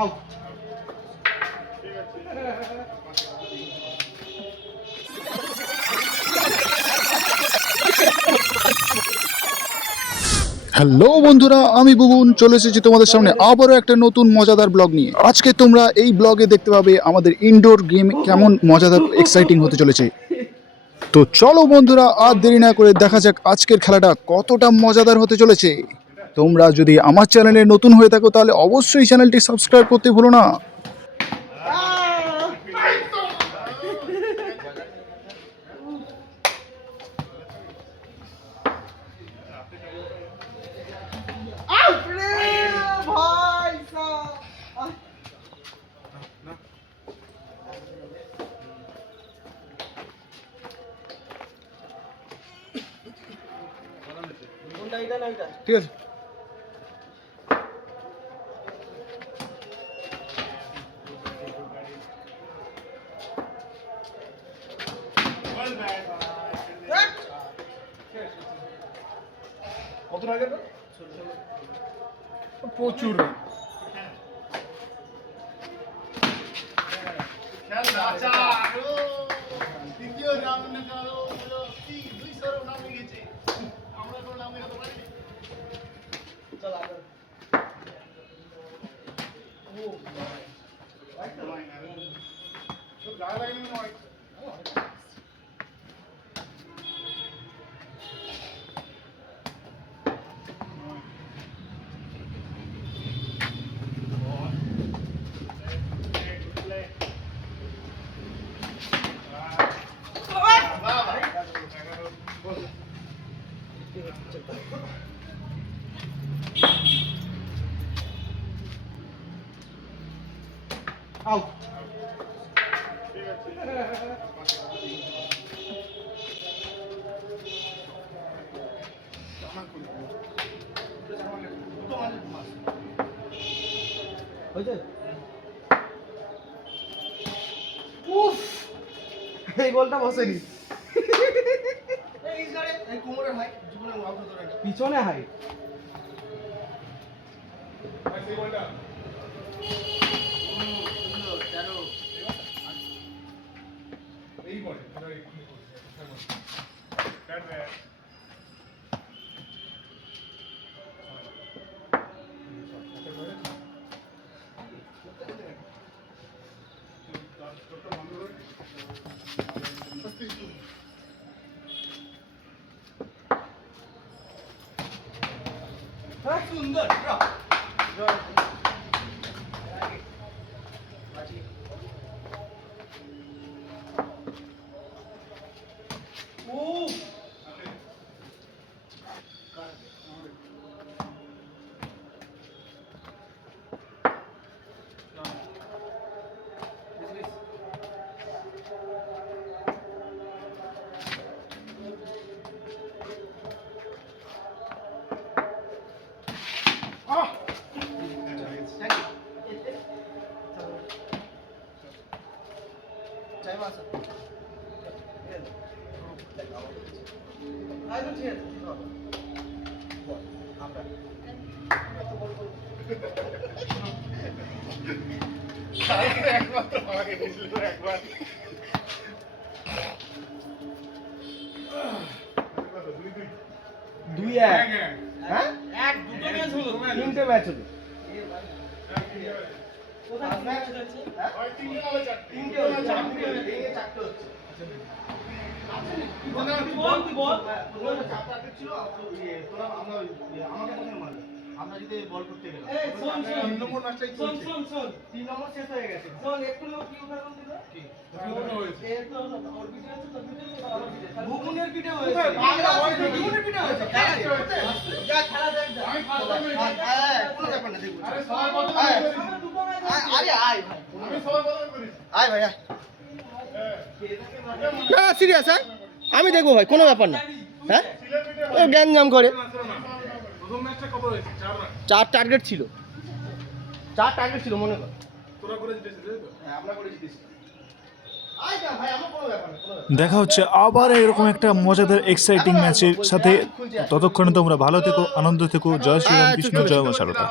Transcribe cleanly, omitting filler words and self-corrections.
Out. Hello বন্ধুরা, আমি বুবুন চলে এসেছি তোমাদের সামনে আবারও একটা নতুন মজাদার ব্লগ নিয়ে। আজকে তোমরা এই ব্লগে দেখতে পাবে আমাদের ইনডোর গেম কেমন মজাদার এক্সাইটিং হতে চলেছে। তো চলো বন্ধুরা, আর দেরি না করে দেখা যাক আজকের খেলাটা কতটা মজাদার হতে চলেছে। তোমরা যদি আমার চ্যানেলে নতুন হয়ে থাকো তাহলে অবশ্যই চ্যানেলটি সাবস্ক্রাইব করতে ভুলো না। ঠিক আছে, কত আগে প্রচুর আউট। এই বলটা বসেনি, পিছনে হাই। সুন্দর দুই এক, হ্যাঁ এক দুটো ম্যাচ হলো, তিনটে ম্যাচ হলো। আমরা যদি বল করতে গেলাম 3 নম্বর ম্যাচটাই চলছে, 3 নম্বর শেষ হয়ে গেছে। একটু কি উদাহরণ দিল, কি হয়েছে? এর তো ওর পিঠে আছে, তো পিঠে আছে, ভুবনের পিঠে হয়েছে, বাংলা হয়েছে, ভুবনের পিঠে হয়েছে। যা খেলা দেখ, আমি ফালতু হ্যাঁ কোনো ব্যাপার না, দেখো। আরে সবাই বদল করে, আরে আয় ভাই, আমি সবাই বদল করি, আয় ভাই আয়। না সিরিয়াস, হ্যাঁ আমি দেখবো ভাই, কোনো ব্যাপার না। হ্যাঁ ও গ্যাঞ্জাম করে। প্রথম ম্যাচটা কত হয়েছে? 4 টার্গেট ছিল, 4 টার্গেট ছিল মনে কর। তোরা করে জিতেছিস তো? হ্যাঁ আমরা করে জিতেছি। আয় যা ভাই, আমার কোনো ব্যাপার না, কোনো ব্যাপার না। দেখা হচ্ছে আবার এরকম একটা মজাদার এক্সাইটিং ম্যাচের সাথে। ততক্ষণে তোমরা ভালো থেকো, আনন্দ থেকো। জয় শ্রীরাম কৃষ্ণ, জয় মা শারদা।